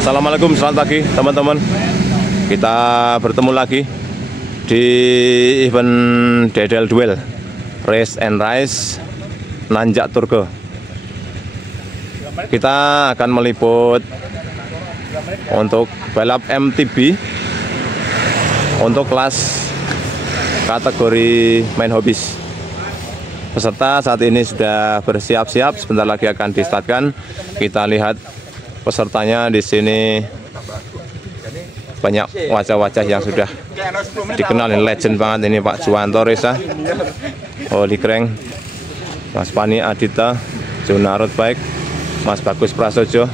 Assalamualaikum, selamat pagi teman-teman. Kita bertemu lagi di event Dedel Duel Race and Rise Nanjak Turke. Kita akan meliput untuk balap MTB untuk kelas kategori main hobis. Peserta saat ini sudah bersiap-siap, sebentar lagi akan distartkan. Kita lihat pesertanya di sini, banyak wajah-wajah yang sudah dikenal, legend banget ini. Pak Juwanto Reza, Oli Kreng, Mas Pani Adita, Juna Road Bike, Mas Bagus Prasojo,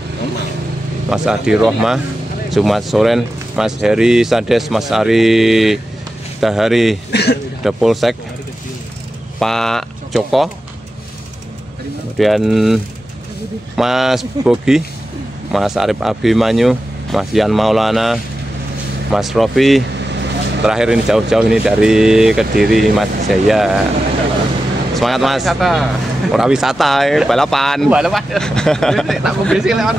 Mas Adi Rohma, Jumat Soren, Mas Heri Sades, Mas Ari Dahari, The Polsek, Pak Joko, kemudian Mas Bogi, Mas Arif Abimanyu, Mas Yan Maulana, Mas Rofi, terakhir ini jauh-jauh ini dari Kediri, Mas Jaya. Semangat Mas. Ora wisata, balapan. Balapan. Tak kubisi lewat.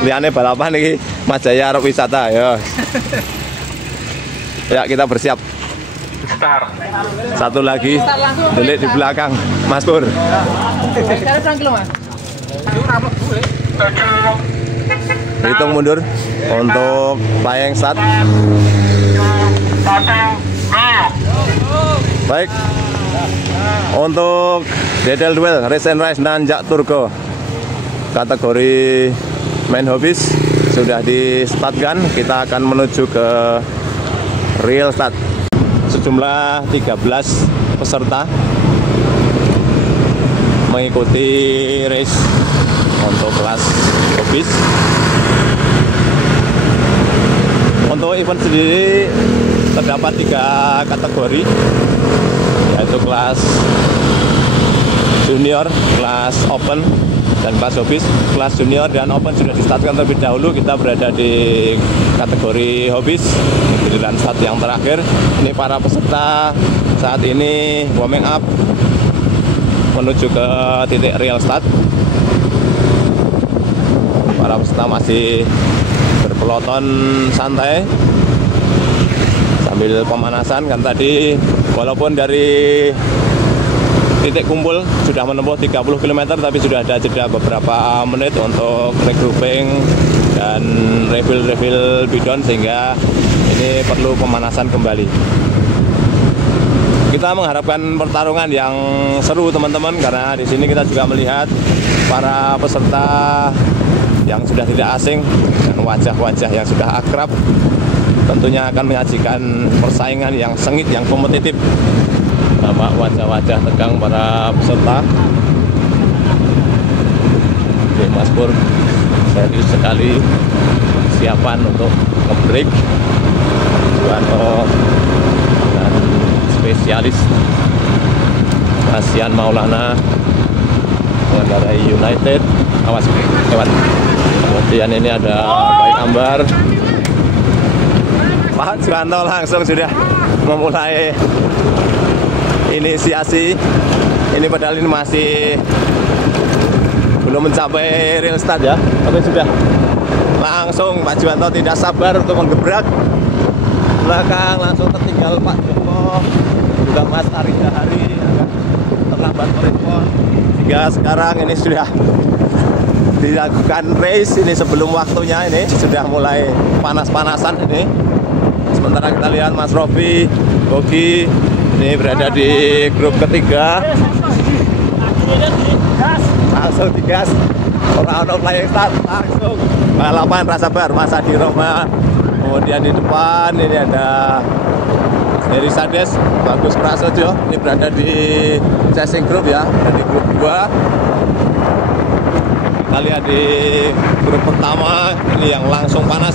Liane balapan iki, Mas Jaya arep wisata ya. Ya, kita bersiap. Satu lagi delik di belakang, Mas Pur. Hitung mundur untuk flying start. Baik, untuk Dedel Duel Race and Rise Nanjak Turke kategori main hobis sudah di startkan. Kita akan menuju ke real start. Sejumlah 13 peserta mengikuti race untuk kelas hobis. Untuk event sendiri terdapat 3 kategori, yaitu kelas junior, kelas open, dan kelas hobis. Kelas junior dan open sudah distartkan terlebih dahulu. Kita berada di kategori hobis, giliran start yang terakhir. Ini para peserta saat ini warming up menuju ke titik real start. Para peserta masih berpeloton santai sambil pemanasan, kan tadi walaupun dari titik kumpul sudah menempuh 30 km, tapi sudah ada jeda beberapa menit untuk regrouping dan refill bidon, sehingga ini perlu pemanasan kembali. Kita mengharapkan pertarungan yang seru teman-teman, karena di sini kita juga melihat para peserta yang sudah tidak asing dan wajah-wajah yang sudah akrab, tentunya akan menyajikan persaingan yang sengit, yang kompetitif. Nampak wajah-wajah tegang para peserta. Oke, Mas Pur serius sekali siapan untuk nge-break. Juwanto dan spesialis Mas Yan Maulana mengendarai United. Awas lewat. Kemudian ini ada Baik Ambar. Pak Juwanto langsung sudah memulai inisiasi. Ini padahal ini masih belum mencapai real start ya, tapi sudah langsung Pak Juwanto tidak sabar untuk menggebrak. Belakang langsung tertinggal Pak Joko, juga Mas Ari Dahari agak terlambat merespon, sehingga sekarang ini sudah dilakukan race ini sebelum waktunya. Ini sudah mulai panas-panasan ini. Sementara kita lihat Mas Rofi, Bogi ini berada di grup ketiga. Langsung digas, orang-orang flying start, langsung balapan rasa sabar. Mas Adi Rohma, kemudian di depan ini ada Heri Sades, Bagus Prasojo, ini berada di chasing group ya, ada di grup 2. Kita lihat di grup pertama ini yang langsung panas.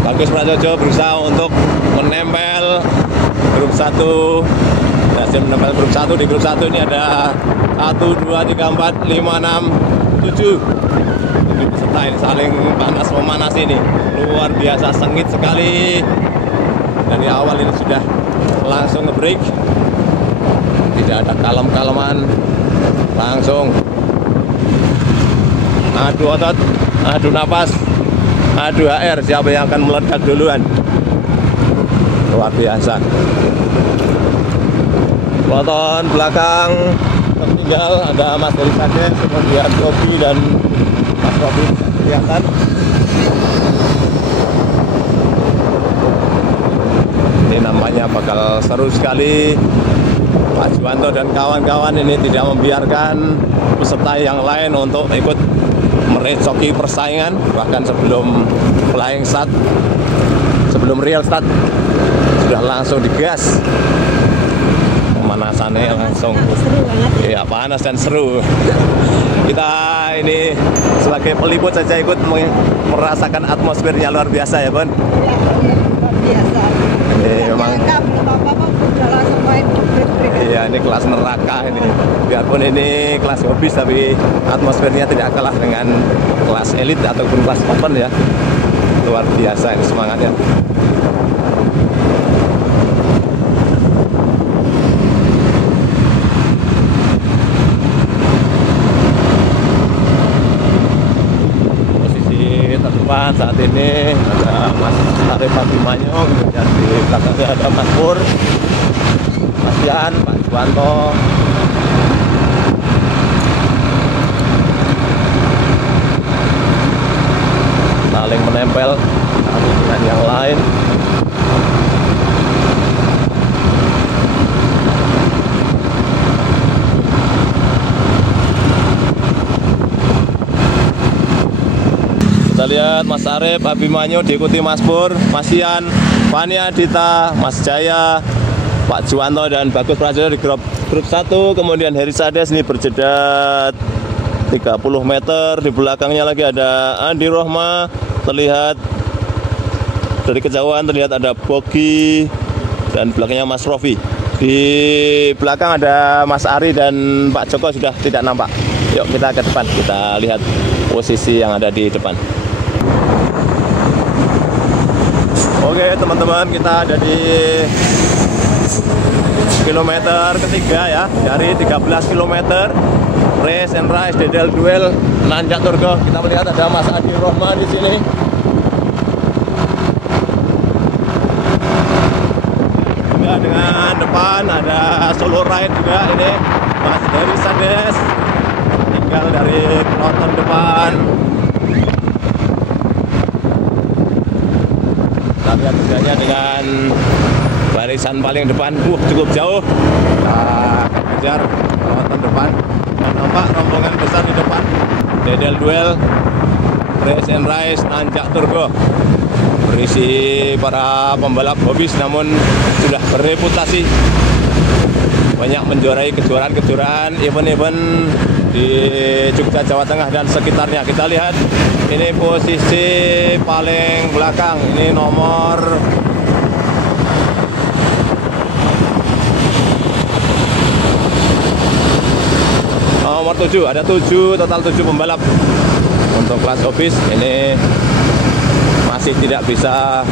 Bagus Prasojo berusaha untuk menempel grup 1. Berhasil menempel grup 1. Di grup 1 ini ada 1, 2, 3, 4, 5, 6, 7 peserta ini saling panas memanas ini. Luar biasa, sengit sekali. Dari awal ini sudah langsung nge-break. Tidak ada kalem-kaleman. Langsung langsung adu otot, adu napas, adu HR, siapa yang akan meledak duluan. Luar biasa. Peloton belakang tertinggal, ada Mas Heri Sades, kemudian Robi dan Mas Robi kelihatan. Ini namanya bakal seru sekali. Pak Juwanto dan kawan-kawan ini tidak membiarkan peserta yang lain untuk ikut merecoki persaingan, bahkan sebelum flying start, sebelum real start sudah langsung digas. Pemanasannya langsung ya panas dan seru. Kita ini sebagai peliput saja ikut merasakan atmosfernya luar biasa ya, Bun. Biasa. Ini memang iya, ini kelas neraka ini. Biarpun ini kelas hobis, tapi atmosfernya tidak kalah dengan kelas elit ataupun kelas open ya. Luar biasa ini semangatnya. Posisi terdepan saat ini ada Mas Arif Abimanyu, kemudian di belakangnya ada Mas Pur, Mas Yan, Pak Juwanto. Saling menempel satu dengan yang lain. Kita lihat Mas Arif Abimanyu diikuti Mas Pur, Mas Yan, Fani Adita, Mas Jaya, Pak Juwanto dan Bagus Prajoyo di grup 1. Kemudian Heri Sades ini berjeda 30 meter. Di belakangnya lagi ada Andi Rohma. Terlihat dari kejauhan, terlihat ada Bogi dan belakangnya Mas Rofi. Di belakang ada Mas Ari dan Pak Joko sudah tidak nampak. Yuk kita ke depan, kita lihat posisi yang ada di depan. Oke teman-teman, kita ada di kilometer ketiga ya, dari 13 km race and rise Dedel Duel Nanjak Turgo. Kita melihat ada Mas Adi Rohman di sini. Juga dengan depan ada Solo Ride juga ini Mas Heri Sades, tinggal dari penonton depan. Kita lihat bedanya dengan barisan paling depan, cukup jauh. Kita kejar penonton depan. Nampak rombongan besar di depan. Dedel Duel Race and Rise Nanjak Turgo, berisi para pembalap hobis namun sudah berreputasi banyak menjuarai kejuaraan-kejuaraan event-event di Jogja, Jawa Tengah dan sekitarnya. Kita lihat ini posisi paling belakang, ini nomor nomor 7, ada 7, total 7 pembalap untuk kelas hobis. Ini masih tidak bisa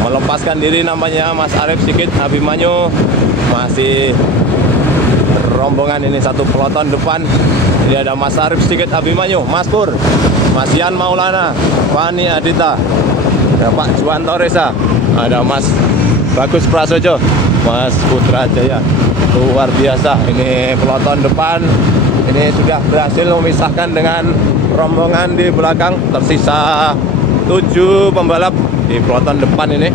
melepaskan diri, namanya Mas Arif Sigit Abimanyu, masih rombongan ini satu peloton depan. Ini ada Mas Arif Sigit Abimanyu, Mas Pur, Mas Yan Maulana, Fani Adita, ada Pak Juwanto Reza, ada Mas Bagus Prasojo, Mas Putra Jaya. Luar biasa ini peloton depan. Ini sudah berhasil memisahkan dengan rombongan di belakang. Tersisa 7 pembalap di peloton depan ini.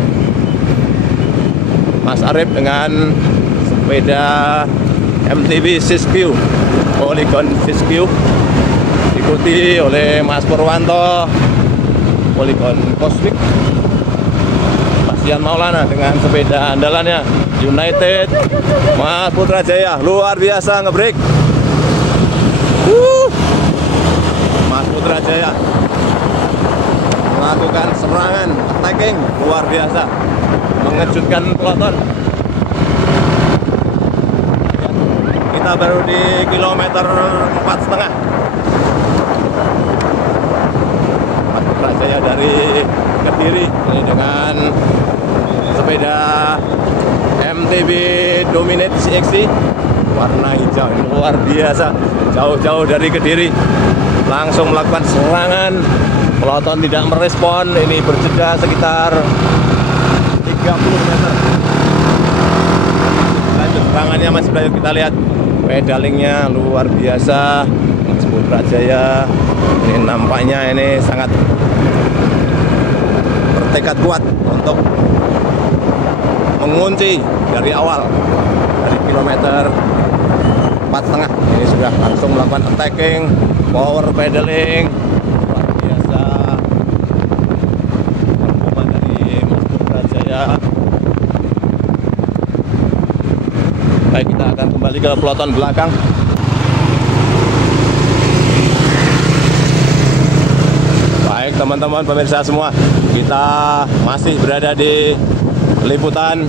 Mas Arif dengan sepeda MTB Siskiyou, Polygon Siskiyou, diikuti oleh Mas Purwanto, Polygon Cosmic. Mas Yan Maulana dengan sepeda andalannya United, Mas Putra Jaya, luar biasa ngebrek. Mas Putra Jaya melakukan serangan, attacking, luar biasa, mengejutkan peloton. Kita baru di kilometer 4,5. Mas Putra Jaya dari Kediri ini dengan sepeda MTB Dominate CXC warna hijau, luar biasa. Jauh-jauh dari Kediri langsung melakukan serangan. Peloton tidak merespon. Ini berjeda sekitar 30 meter. Lanjut serangannya masih berlanjut. Kita lihat pedalingnya luar biasa. Mas Putra Jaya ini nampaknya ini sangat bertekad kuat untuk mengunci dari awal, dari kilometer 4,5 ini sudah langsung melakukan attacking, power pedaling, luar biasa performa dari Mas Putra Jaya. Baik, kita akan kembali ke peloton belakang. Baik teman-teman pemirsa semua, kita masih berada di liputan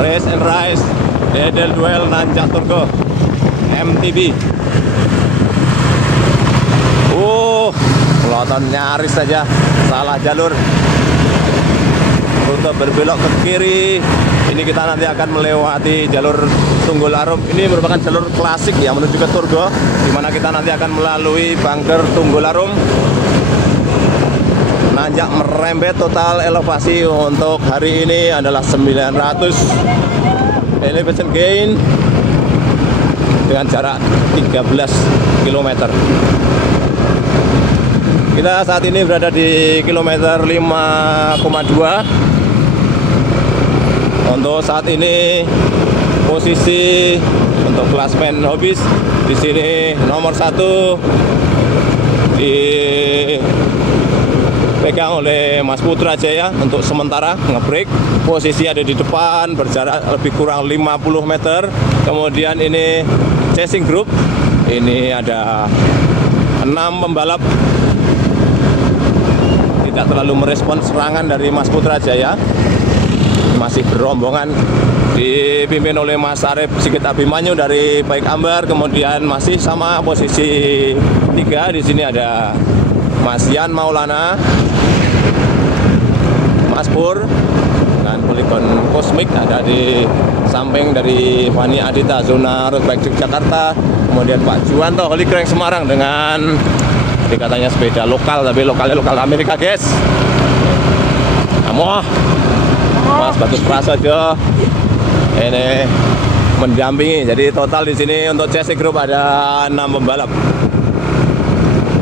Race and Rise Dedel Duel Nanjak Turgo MTB. Peloton nyaris saja salah jalur, rute berbelok ke kiri. Ini kita nanti akan melewati jalur Tunggul Arum. Ini merupakan jalur klasik ya menuju ke Turgo, di mana kita nanti akan melalui bunker Tunggul Arum. Nanjak merembet. Total elevasi untuk hari ini adalah 900 elevation gain dengan jarak 13 km. Kita saat ini berada di kilometer 5,2. Untuk saat ini posisi untuk klasmen hobis di sini nomor 1 dipegang oleh Mas Putra Jaya untuk sementara ngebreak. Posisi ada di depan berjarak lebih kurang 50 meter. Kemudian ini chasing group. Ini ada 6 pembalap tidak terlalu merespon serangan dari Mas Putra Jaya. Masih berombongan dipimpin oleh Mas Arif Sigit Abimanyu dari Baik Ambar. Kemudian masih sama posisi 3 di sini ada Mas Yan Maulana, Mas Pur dan Polygon Kosmik ada di samping dari Fani Adita zona road bike Yogyakarta. Kemudian Pak Juwanto Holy Crank Semarang dengan katanya sepeda lokal, tapi lokalnya lokal Amerika guys. Amoh Mas Bagus Prasojo ini mendampingi. Jadi total di sini untuk chasing group ada 6 pembalap.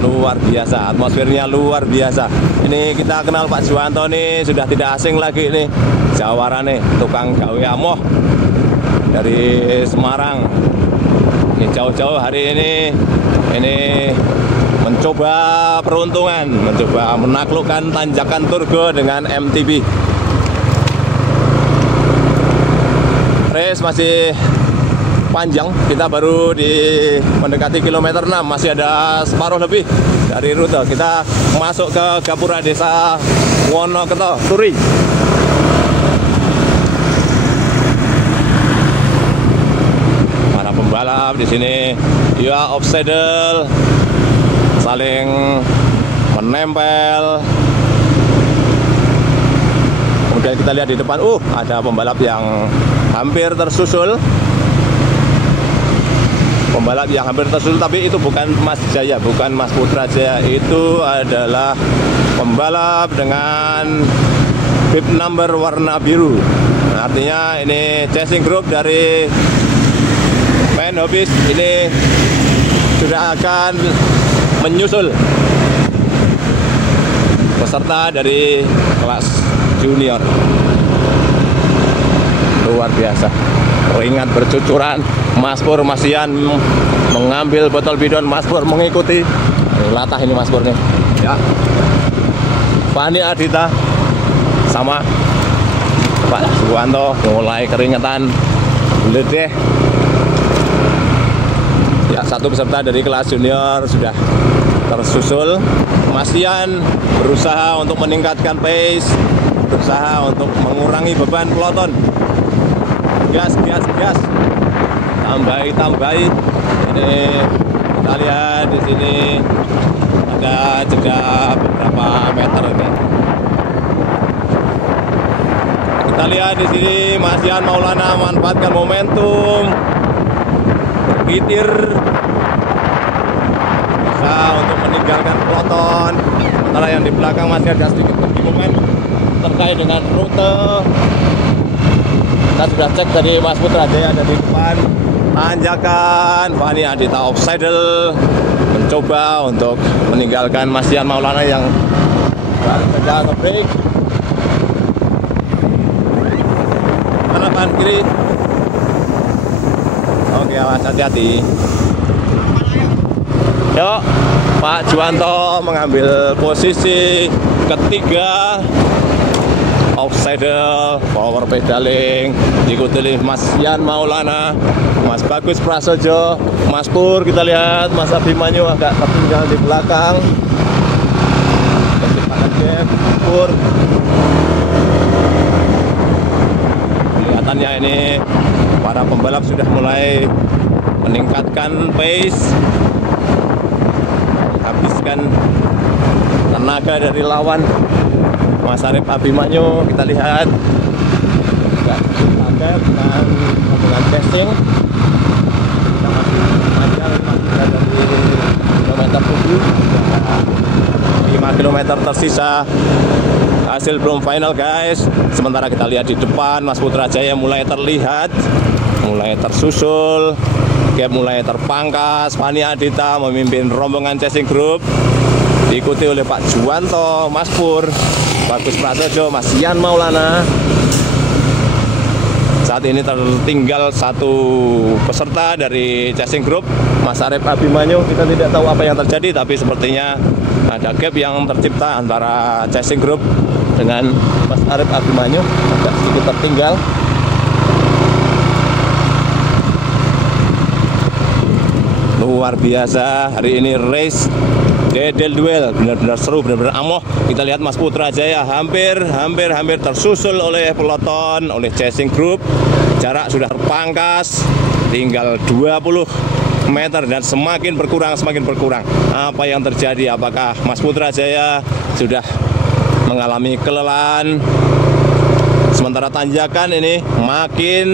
Luar biasa, atmosfernya luar biasa. Ini kita kenal Pak Juwanto nih, sudah tidak asing lagi nih. Jawara nih, tukang gawe amoh dari Semarang. Ini jauh-jauh hari ini mencoba peruntungan, mencoba menaklukkan tanjakan Turgo dengan MTB. Race masih panjang, kita baru mendekati kilometer 6, masih ada separuh lebih dari rute. Kita masuk ke Gapura Desa Wonokerto, Turi. Para pembalap di sini ya obstacle saling menempel. Kemudian kita lihat di depan, ada pembalap yang hampir tersusul. Pembalap yang hampir tersusul, tapi itu bukan Mas Jaya, bukan Mas Putra Jaya. Itu adalah pembalap dengan bib number warna biru. Nah, artinya ini chasing group dari main hobis ini sudah akan menyusul peserta dari kelas junior. Luar biasa, keringat bercucuran. Mas Pur, Mas Yan mengambil botol bidon. Mas Pur mengikuti. Latah ini Mas Pur nih ya. Fani Adita sama Pak Suwanto mulai keringetan ledeh. Ya, satu peserta dari kelas junior sudah tersusul. Mas Yan berusaha untuk meningkatkan pace, berusaha untuk mengurangi beban peloton. Gas, gas, gas. Tambahi. Ini kita lihat di sini ada jeda beberapa meter ini. Kita lihat di sini Mas Yan Maulana memanfaatkan momentum gitir bisa untuk meninggalkan peloton. Sementara yang di belakang masih ada sedikit kebingungan terkait dengan rute. Kita sudah cek dari Mas Putra Jaya ada di depan. Tanjakan Fani Adita Offsidle mencoba untuk meninggalkan Mas Yan Maulana yang sedang nge-break. Kanan kiri. Oke, awas, hati-hati. Yuk, Pak Juwanto mengambil posisi ketiga. Offsidle, power pedaling, diikuti oleh Mas Yan Maulana, Mas Bagus Prasojo, Mas Pur. Kita lihat Mas Abimanyu agak tertinggal di belakang. Kecepatan Jeff Pur. Kelihatannya ini para pembalap sudah mulai meningkatkan pace, habiskan tenaga dari lawan. Mas Arif Abimanyu kita lihat juga standar dengan testing. Kita masih panjang, masih ada di kilometer 7, 5 km tersisa. Hasil belum final guys. Sementara kita lihat di depan Mas Putra Jaya mulai terlihat, mulai tersusul, gap mulai terpangkas. Fani Adita memimpin rombongan chasing group, diikuti oleh Pak Juwanto, Mas Pur, Bagus Prasojo, Mas Yan Maulana. Saat ini tertinggal satu peserta dari chasing group, Mas Arif Abimanyu. Kita tidak tahu apa yang terjadi, tapi sepertinya ada gap yang tercipta antara chasing group dengan Mas Arif Abimanyu, agak sedikit tertinggal. Luar biasa hari ini race Dedel Duel, benar-benar seru, benar-benar amoh. Kita lihat Mas Putra Jaya hampir tersusul oleh peloton, oleh chasing group. Jarak sudah terpangkas, tinggal 20 meter dan semakin berkurang. Apa yang terjadi? Apakah Mas Putra Jaya sudah mengalami kelelahan? Sementara tanjakan ini makin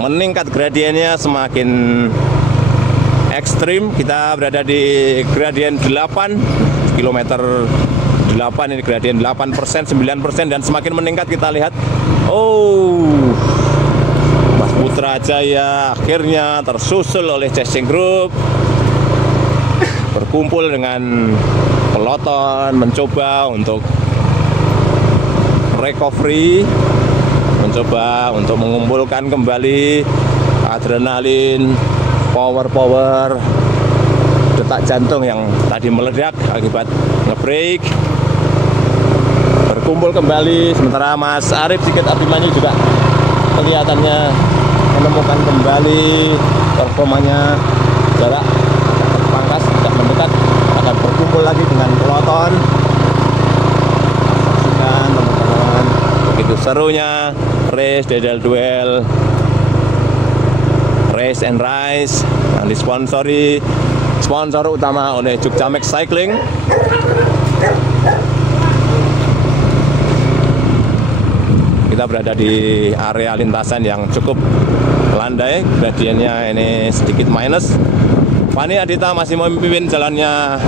meningkat gradiennya, semakin ekstrim. Kita berada di gradien 8, kilometer 8 ini gradien 8%, 9% dan semakin meningkat. Kita lihat, Mas Putra Jaya akhirnya tersusul oleh chasing group, berkumpul dengan peloton, mencoba untuk recovery, mencoba untuk mengumpulkan kembali adrenalin, power, detak jantung yang tadi meledak akibat nge-break. Berkumpul kembali, sementara Mas Arif sedikit Abimanyu juga kelihatannya menemukan kembali performanya. Jarak terpangkas, tidak mendekat, akan berkumpul lagi dengan peloton. Saksikan teman-teman, begitu serunya race Dedel Duel, Race and Rise yang disponsori sponsor utama oleh Jogjamex Cycling. Kita berada di area lintasan yang cukup landai, gradiennya ini sedikit minus. Fani Adita masih memimpin jalannya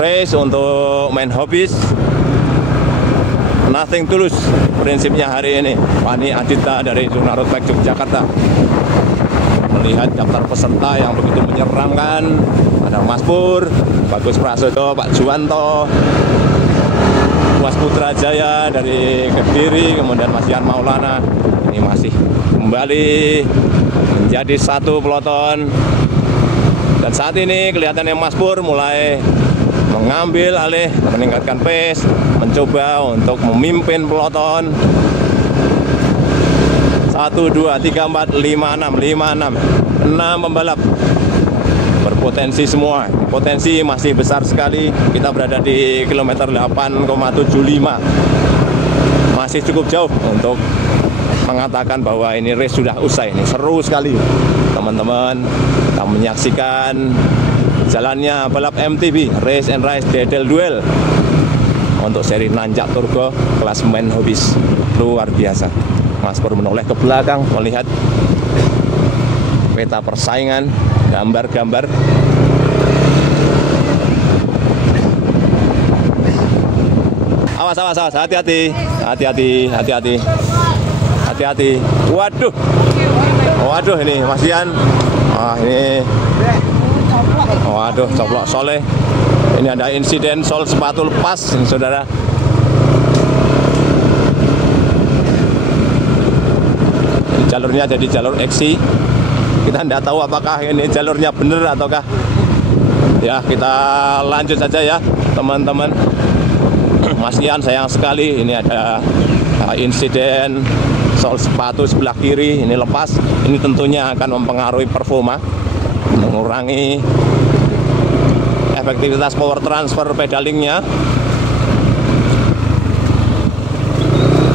race untuk main hobbies. Nothing tulus prinsipnya hari ini. Fani Adita dari Zona Road Bike Yogyakarta. Melihat daftar peserta yang begitu menyeramkan, ada Mas Pur, Bagus Prasojo, Pak Juwanto, Mas Putra Jaya dari Kediri, kemudian Mas Yan Maulana. Ini masih kembali menjadi satu peloton. Dan saat ini kelihatannya Mas Pur mulai mengambil alih, meningkatkan pace, mencoba untuk memimpin peloton. 1, 2, 3, 4, 5, 6 pembalap berpotensi semua. Potensi masih besar sekali. Kita berada di kilometer 8,75. Masih cukup jauh untuk mengatakan bahwa ini race sudah usai. Ini seru sekali teman-teman. Kita menyaksikan jalannya balap MTB Race and Rise Dedel Duel untuk seri nanjak turbo kelas main hobis. Luar biasa. Mas Pur menoleh ke belakang melihat peta persaingan, gambar-gambar. Awas, awas, awas, hati-hati, hati-hati, hati-hati, hati-hati. Waduh, waduh ini masian. Ini, waduh, coplok soleh. Ini ada insiden sol sepatu lepas, ini, saudara. Jalurnya jadi jalur eksi. Kita tidak tahu apakah ini jalurnya benar ataukah. Ya, kita lanjut saja ya, teman-teman. Masian, sayang sekali ini ada insiden sol sepatu sebelah kiri ini lepas. Ini tentunya akan mempengaruhi performa, mengurangi efektivitas power transfer pedalingnya.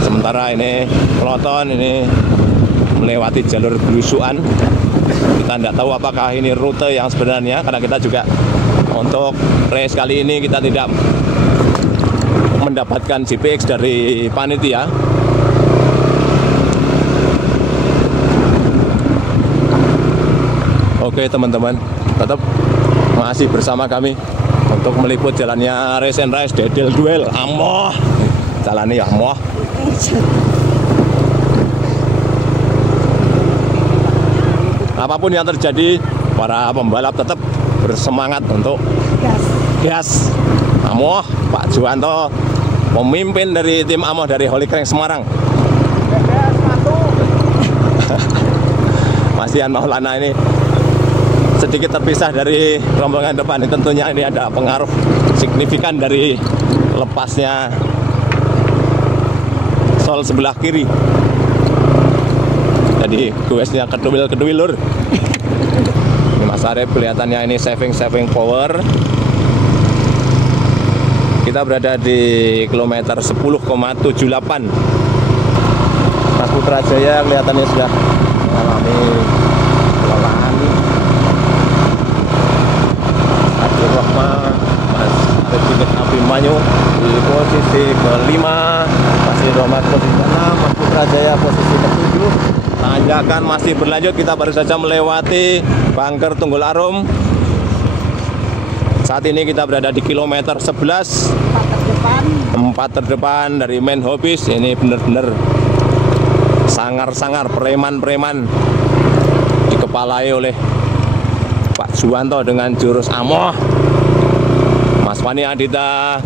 Sementara ini peloton ini melewati jalur belusuan. Kita tidak tahu apakah ini rute yang sebenarnya, karena kita juga untuk race kali ini kita tidak mendapatkan GPX dari panitia. Oke teman-teman, tetap masih bersama kami untuk meliput jalannya Race and Race Dedel Duel. Amoh, jalannya ya amoh. Apapun yang terjadi, para pembalap tetap bersemangat untuk gas. Amoh, Pak Juwanto, pemimpin dari tim Amoh dari Holy Crank Semarang. Masian Maulana ini sedikit terpisah dari rombongan depan. Tentunya ini ada pengaruh signifikan dari lepasnya sol sebelah kiri. Jadi goesnya kedua-kedua lur. Ini Mas Arif kelihatannya ini saving power. Kita berada di kilometer 10,78. Mas Putra Jaya kelihatannya sudah mengalami kelelahan. Abdul Rahman, Mas Arif Abimanyu di posisi kelima, Mas Romat posisi ke-6, Mas Putra Jaya posisi ke-7. Tanjakan masih berlanjut, kita baru saja melewati Bangker Tunggul Arum. Saat ini kita berada di kilometer 11, 4 terdepan dari main hobbies. Ini benar-benar sangar-sangar preman-preman dikepalai oleh Pak Juwanto dengan jurus Amoh. Mas Fani Adita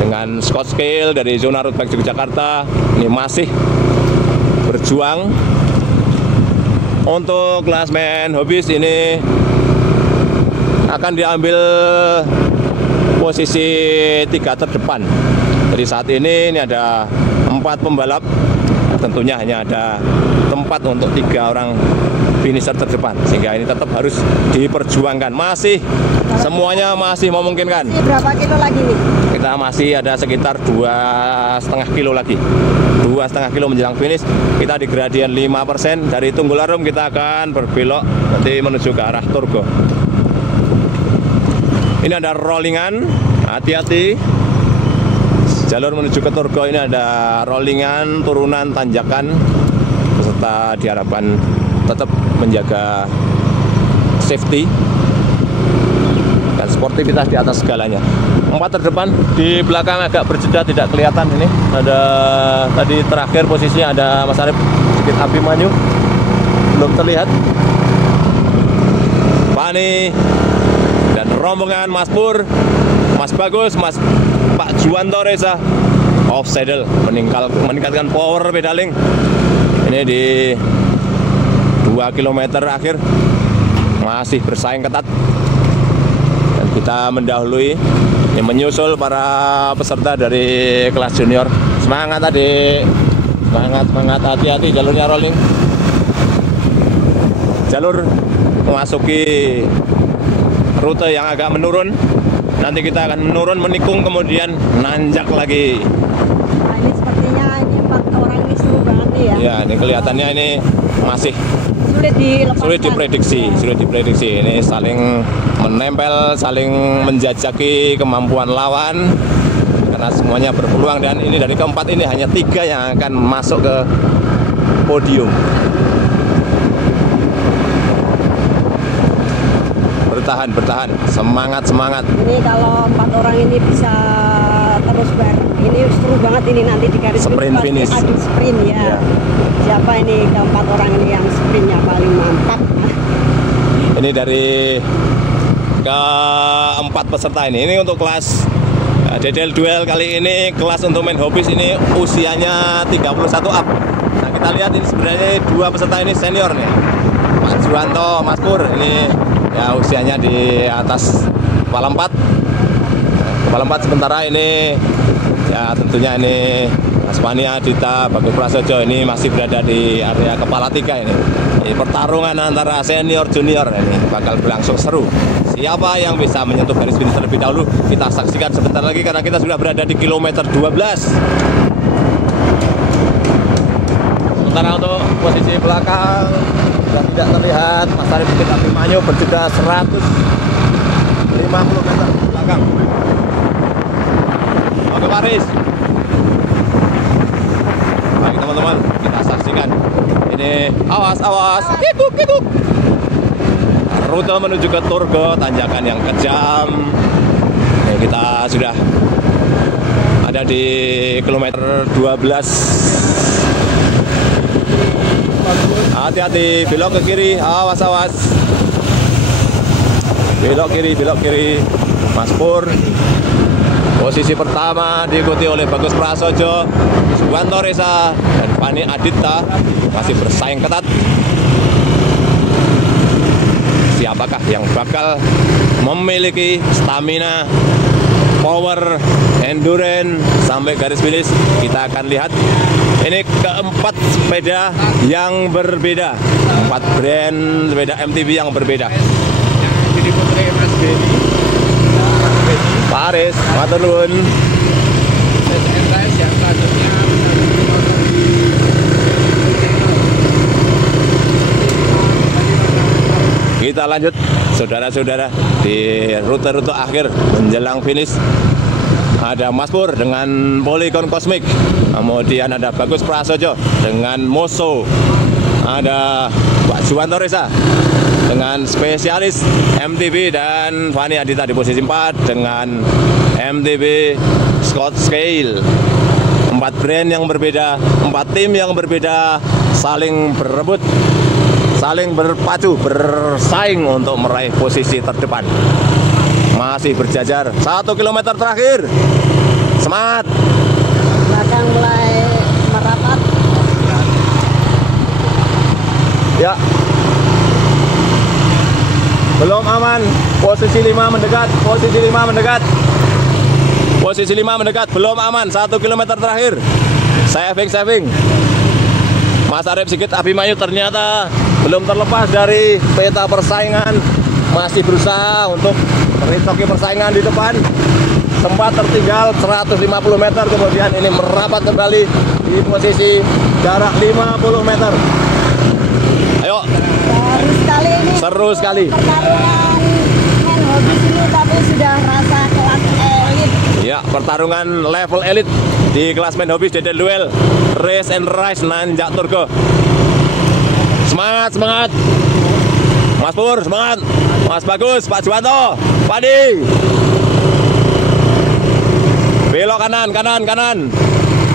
dengan Scott Scale dari zona road bike Yogyakarta ini masih berjuang untuk klasmen hobbies. Ini akan diambil posisi 3 terdepan. Jadi saat ini ada 4 pembalap, tentunya hanya ada tempat untuk 3 orang finisher terdepan, sehingga ini tetap harus diperjuangkan. Masih semuanya masih memungkinkan. Berapa kilo lagi nih? Kita masih ada sekitar 2,5 kilo lagi, 2,5 kilo menjelang finish. Kita di gradien 5%. Dari Tunggul Arum kita akan berbelok nanti menuju ke arah Turgo. Ini ada rollingan, hati-hati. Jalur menuju ke Turgo ini ada rollingan, turunan, tanjakan, serta diharapkan tetap menjaga safety dan sportivitas di atas segalanya. 4 terdepan, di belakang agak berjeda tidak kelihatan. Ini ada tadi terakhir posisinya ada Mas Arif sedikit Abimanyu, belum terlihat. Pani dan rombongan Mas Pur, Mas Bagus, Mas Pak Juwanto Reza off saddle, meningkatkan power pedaling. Ini di 2 km akhir masih bersaing ketat dan kita mendahului. Ini menyusul para peserta dari kelas junior. Semangat adik, semangat, hati-hati jalurnya rolling. Jalur memasuki rute yang agak menurun. Nanti kita akan menurun, menikung, kemudian nanjak lagi. Nah, ini sepertinya ini 4 orang ini seru banget nih ya. Ya, ini kelihatannya ini masih sulit diprediksi. Ini saling menempel, saling menjajaki kemampuan lawan, karena semuanya berpeluang. Dan ini dari keempat ini hanya 3 yang akan masuk ke podium. bertahan. Semangat. Ini kalau 4 orang ini bisa terus bareng. Ini seru banget ini nanti di garis Finish. Adu sprint ya. Siapa ini keempat orang ini yang sprintnya paling mantap? Ini dari keempat peserta ini. Ini untuk kelas Dedel Duel kali ini, kelas untuk main hobis ini usianya 31 up. Nah, kita lihat ini sebenarnya dua peserta ini senior nih. Pak Juwanto, Mas Pur ini ya usianya di atas kepala 4. Kepala 4 sementara ini ya tentunya ini Mas Fani Adita, Bagus Prasojo ini masih berada di area kepala 3 ini. Ini pertarungan antara senior junior ini bakal berlangsung seru. Siapa yang bisa menyentuh garis finish terlebih dahulu kita saksikan sebentar lagi karena kita sudah berada di kilometer 12. Sementara untuk posisi belakang sudah tidak terlihat Mas Arif Sigit Abimanyu berjeda 150 meter belakang. Oke Paris. Baik teman-teman, kita saksikan. Ini awas, kikuk. Rute menuju ke Turgo, tanjakan yang kejam. Oke, kita sudah ada di kilometer 12. Hati-hati, belok ke kiri, awas. Belok kiri. Mas Pur. Posisi pertama diikuti oleh Bagus Prasojo, Juwanto Reza, dan Fani Adita masih bersaing ketat. Siapakah yang bakal memiliki stamina, power, endurance sampai garis finish? Kita akan lihat. Ini keempat sepeda yang berbeda, 4 brand sepeda MTB yang berbeda. Paris, maturun. Kita lanjut, saudara-saudara, di rute-rute akhir menjelang finish. Ada Mas Pur dengan Polygon Cosmic, kemudian ada Bagus Prasojo dengan Moso, ada Pak Juwanto Reza dengan spesialis MTB, dan Fani Adita di posisi 4 dengan MTB Scott Scale. 4 brand yang berbeda, 4 tim yang berbeda, saling berebut, saling berpacu, bersaing untuk meraih posisi terdepan. Masih berjajar 1 kilometer terakhir. Semangat. Belakang mulai merapat. Ya. Belum aman. Posisi 5 mendekat. Belum aman. 1 kilometer terakhir. Saving. Mas Arif Sigit Abimanyu ternyata belum terlepas dari peta persaingan. Masih berusaha untuk meritoki persaingan di depan. Sempat tertinggal 150 meter, kemudian ini merapat kembali di posisi jarak 50 meter. Ayo. Seru sekali. Pertarungan main hobis ini tapi sudah rasa kelas elit. Ya, pertarungan level elit di kelas main hobis Dedel Duel Race and Rise Nanjak Turgo. Semangat. Mas Pur, semangat. Mas Bagus, Pak Juwanto, Padi. Belok kanan.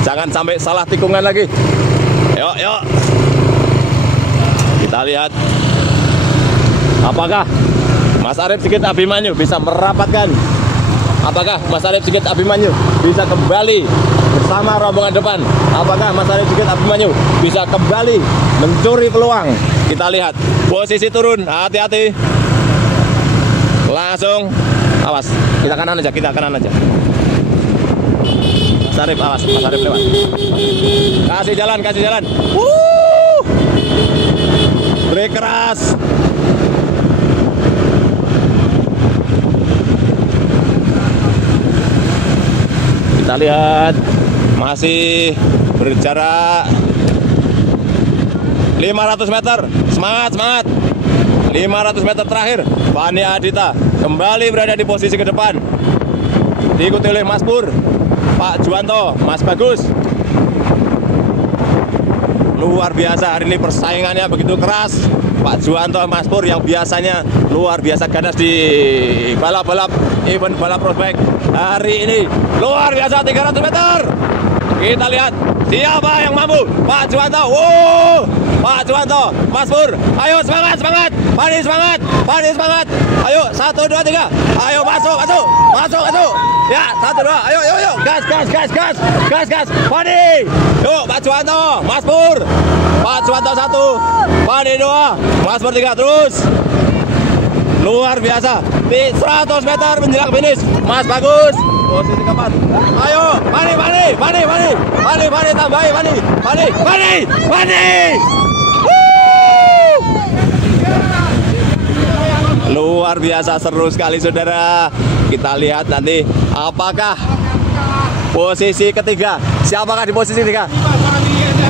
Jangan sampai salah tikungan lagi. Yuk. Kita lihat. Apakah Mas Arif Sigit Abimanyu bisa merapatkan? Apakah Mas Arif Sigit Abimanyu bisa kembali bersama rombongan depan? Apakah Mas Arif Sigit Abimanyu bisa kembali mencuri peluang? Kita lihat. Posisi turun, hati-hati. Langsung, awas. Kita kanan aja. Mas Arif, awas. Mas Arif lewat. Kasih jalan. Brake keras. Kita lihat masih berjarak 500 meter. Semangat. 500 meter terakhir. Fani Adita kembali berada di posisi ke depan. Diikuti oleh Mas Pur, Pak Juwanto, Mas Bagus. Luar biasa hari ini persaingannya begitu keras. Pak Juwanto Mas Pur yang biasanya luar biasa ganas di balap-balap event balap prospek hari ini. Luar biasa 300 meter. Kita lihat siapa yang mampu. Pak Juwanto. Pak Juwanto, Mas Pur. Ayo semangat, semangat. Fani semangat, Fani semangat. Ayo 1 2 3. Ayo masuk. Ya, 1 2. Ayo. Gas. Fani. Yuk, Pak Juwanto, Mas Pur. Pak Juwanto 1, Fani 2, Mas Pur 3 terus. Luar biasa. Di 100 meter menjelang finish. Mas Bagus. Posisi keempat. Ayo, Fani tambahin, Fani. Luar biasa, seru sekali saudara. Kita lihat nanti apakah posisi ketiga. Siapakah di posisi ketiga?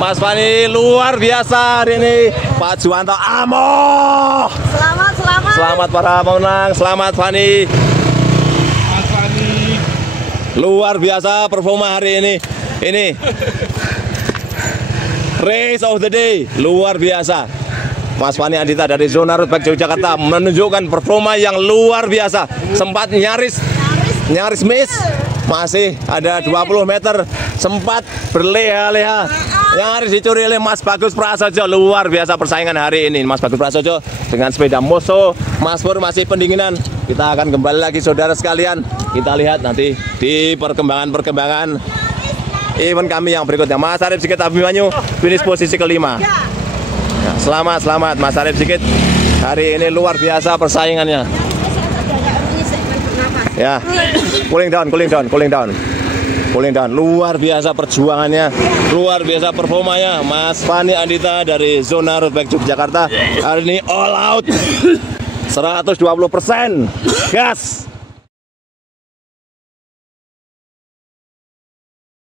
Mas Fani luar biasa hari ini. Pak Juwanto amo. Selamat para pemenang. Selamat Fani. Mas Fani. Luar biasa performa hari ini. Ini race of the day. Luar biasa. Mas Fani Andita dari zona road bike Yogyakarta menunjukkan performa yang luar biasa. Sempat nyaris miss. Masih ada 20 meter sempat berleha-leha. Nyaris dicuri oleh Mas Bagus Prasojo. Luar biasa persaingan hari ini Mas Bagus Prasojo dengan sepeda Moso. Mas Pur masih pendinginan. Kita akan kembali lagi saudara sekalian. Kita lihat nanti di perkembangan event kami yang berikutnya. Mas Arif Sigit Abimanyu finish posisi kelima. Nah, selamat Mas Arif Sigit. Hari ini luar biasa persaingannya. Ya, cooling down. Luar biasa perjuangannya, luar biasa performanya Mas Fani Andita dari zona road bike Yogyakarta. Hari ini all out 120%. Gas.